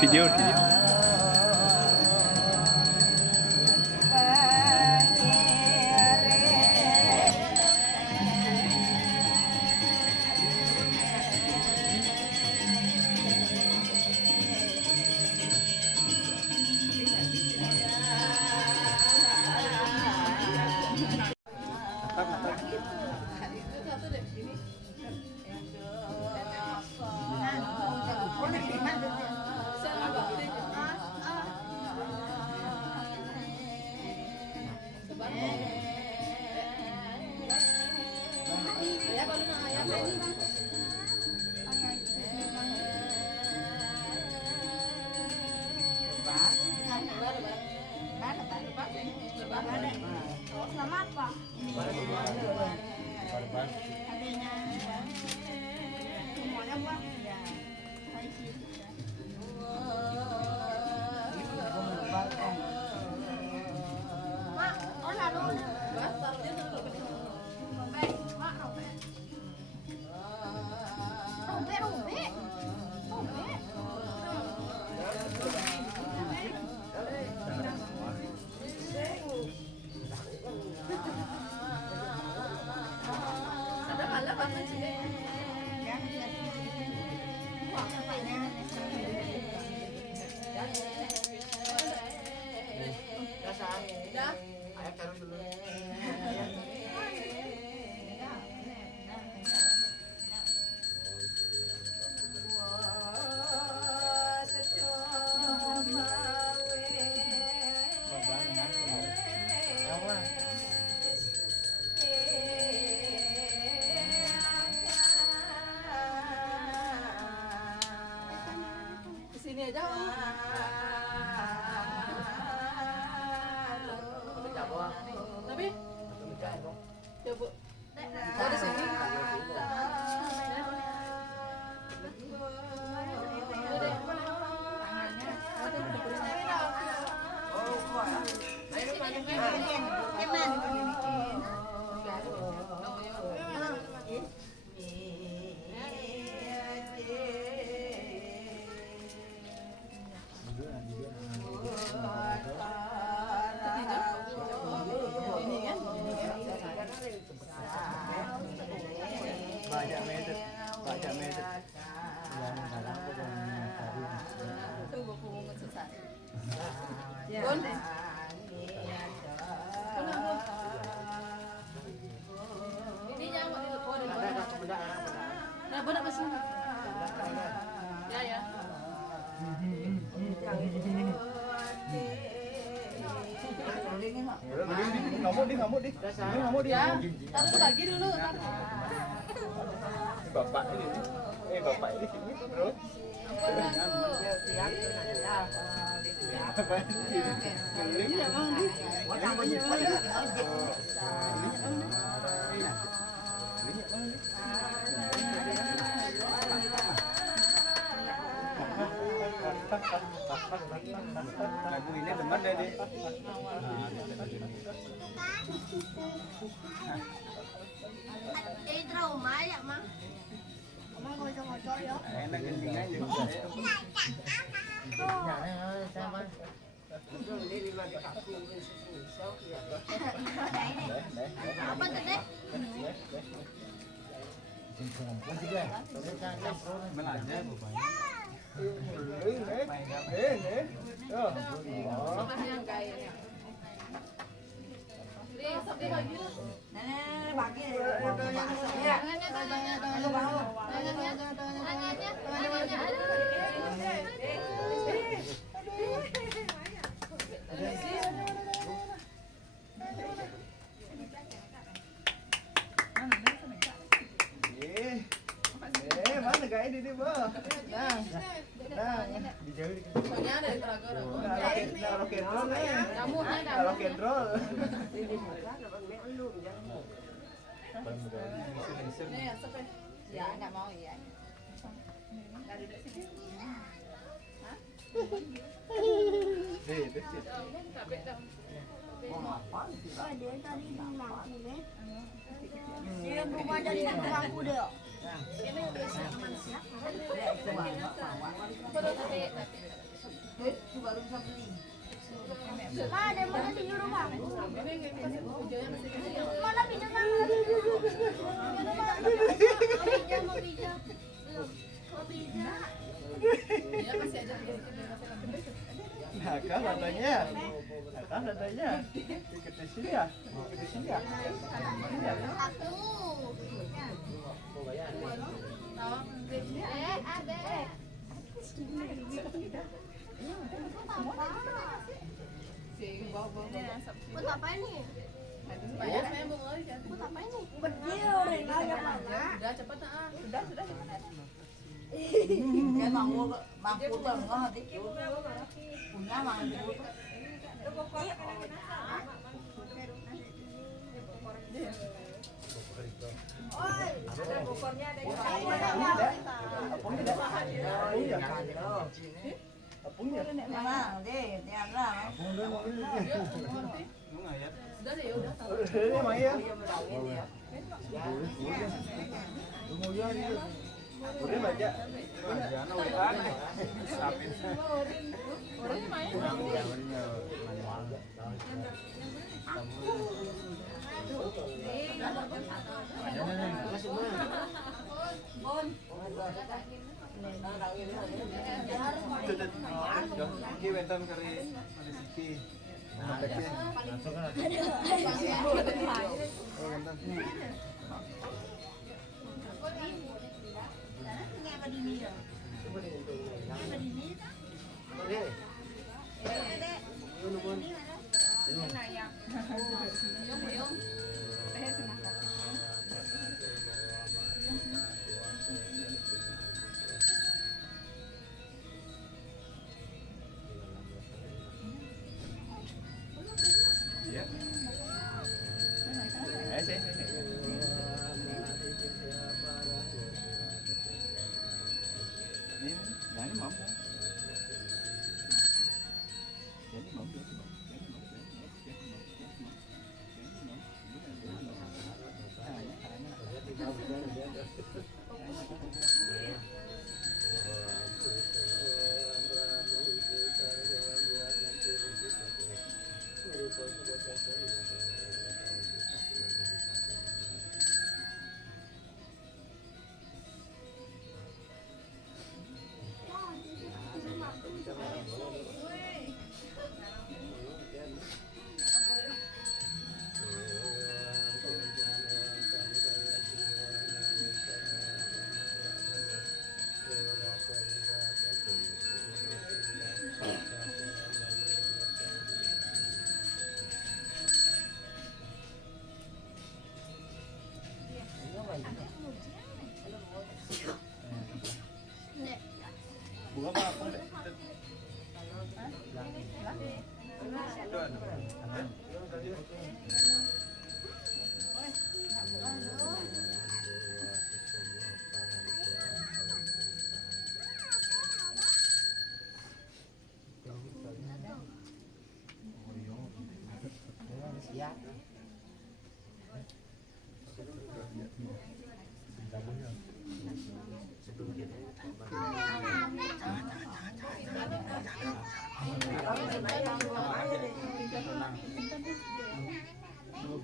video. Selamat Pak. Semuanya Pak. Mak, orang dulu. Baik, Mak, robek. Robek. Sini aja. Tapi coba. Oh, di sini. Banyak meter. Bun. Ini jangan nah, benar apa sih? Ya. Ngamuk di. Ya, taruh bagi dulu. Bapak ini. Bapak ini sini, Bro. Keling ya, Bang. Lagu ini teman deh. Ini trauma ya, Mang. Mang ngocok-ngocok ya. Enak genting aja. Apa tuh, Dek? Belajar. Mana guys ini, Bu? Nah. Dijauh di. Soalnya ada yang terakhir. Rock and roll nih. Kamu ada. Rock and roll. Nih, sampai. Ya, enggak mau ya. Enggak duduk sini. Hah? Itu sih. Dia tadi bilang sini. Dia rumah jadi tukang kuda. Ini udah aman siap. Itu baru bisa beli. Kak, ada yang mana tidur bang? Mana pinjam bang? Pinjam mau pinjam. Mau pinjam. Nakal katanya. Nakal katanya. Ikut di sini ya. Ikut di sini ya. Aku. Adek. Buat apa ini? Buat apa ini? Berdil, Rena ya mana? Udah cepet ah. Sudah. Cái bằng của bằng nó thì chịu punya bằng của Apungnya. mana deh dia lah Ini mah ya. Udah baca. Jangan WA. Sapin. Ki bentan kari Malesiki. Langsung kan. Oh, bentan. Ya. Ini mampu. Jadi mampu. Buka apa aku deh.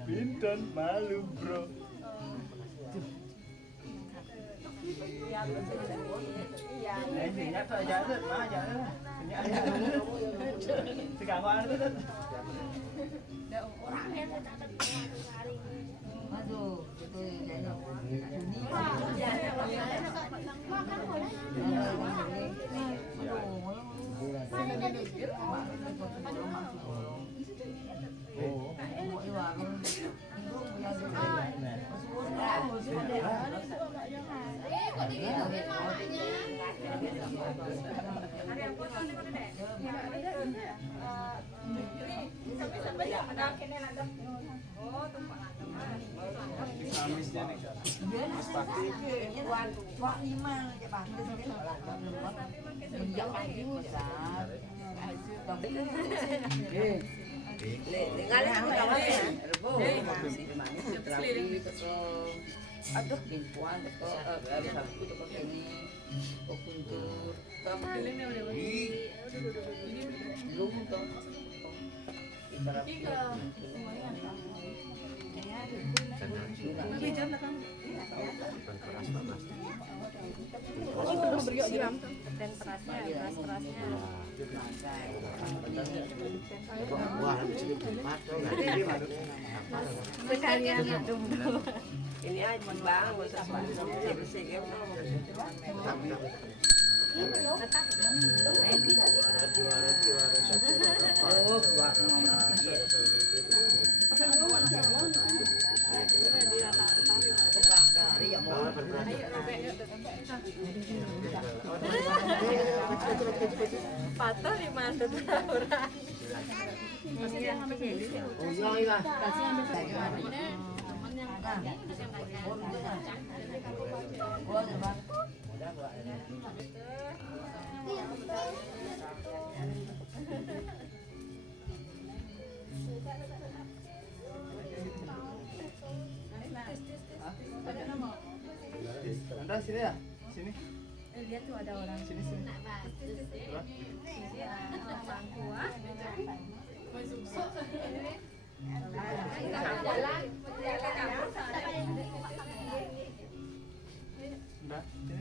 Bintan malu bro. Ini nyata aja deh, mah aja deh. Nyata. Sekarang ada deh. aduh itu jadi Amisnya nih kan. Wah, lima aja bang, minjam lagi besar. Aduh, gintuan betul. Satu ini, puntur. Dan perasnya, beras-berasnya. Wah, bisa dibuat tuh. Sekalian adum. Ini aja bang, gak usah bersih ya. Patah di mana orang. Anda sini ya? Sini. Lihat tuh ada orang. Sini sini. Anda sini.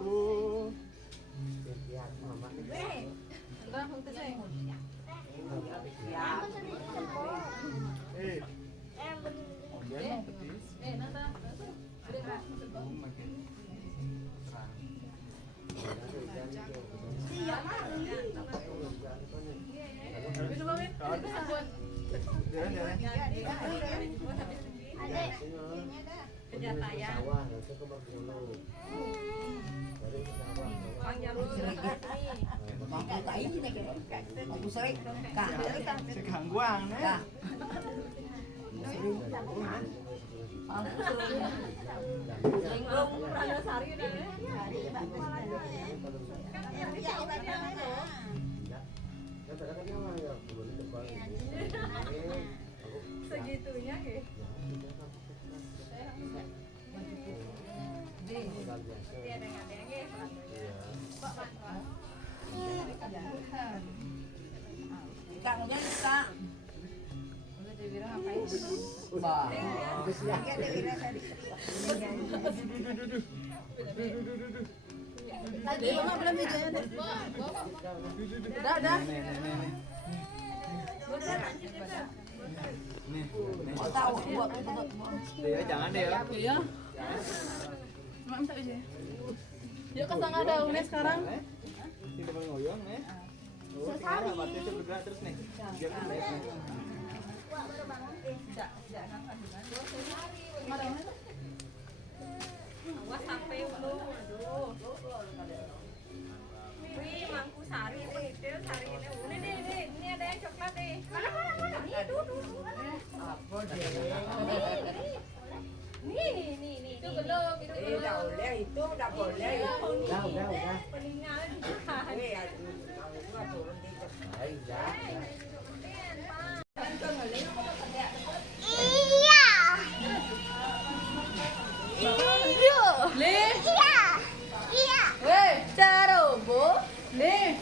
Tuh. Eh. Dia mau petis. Makin terang. Segangguang nih. Segitunya ke. Kak, ngomongnya kak. Udah dibilang ngapain? Tadi mama belum videonya deh. Udah. Nih. Mau tahu buat Deh, jangan deh ya. Iya. Mama tak aja. Yuk ke sana daunnya sekarang. Sini depan ngoyong nih. Oh, sekarang berarti itu bergerak terus nih. Biar naik nih. Awas sampai lu. Aduh. Wih, mangku sari itu sari ini. Ini ada yang coklat nih. Mana? Itu. apa dia? Nih. Itu belum. Udah boleh itu, udah boleh. Udah. Peninggal. Ini ya, gua turun dikit. Weh, carobo. Nih.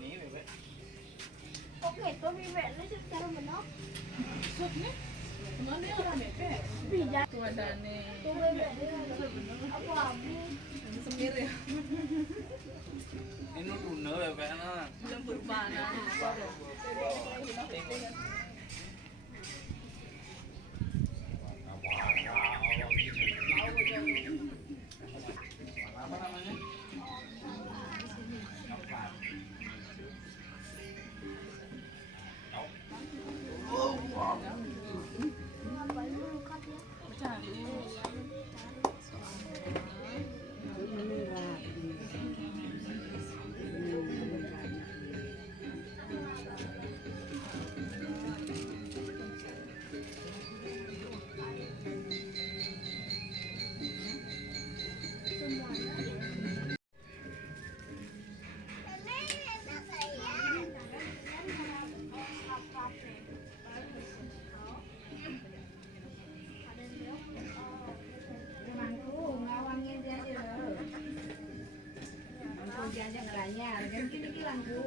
Nih, bebek. Oke, tuh bibirnya secara menok. Mana orang bebek? Bijak. Tuh ada nih. Tuh bibirnya aku habis. Semir ya. Ini tuna bebek anak. Belum berbana. Apa namanya? Ngapain lu lukat ya? Thank you.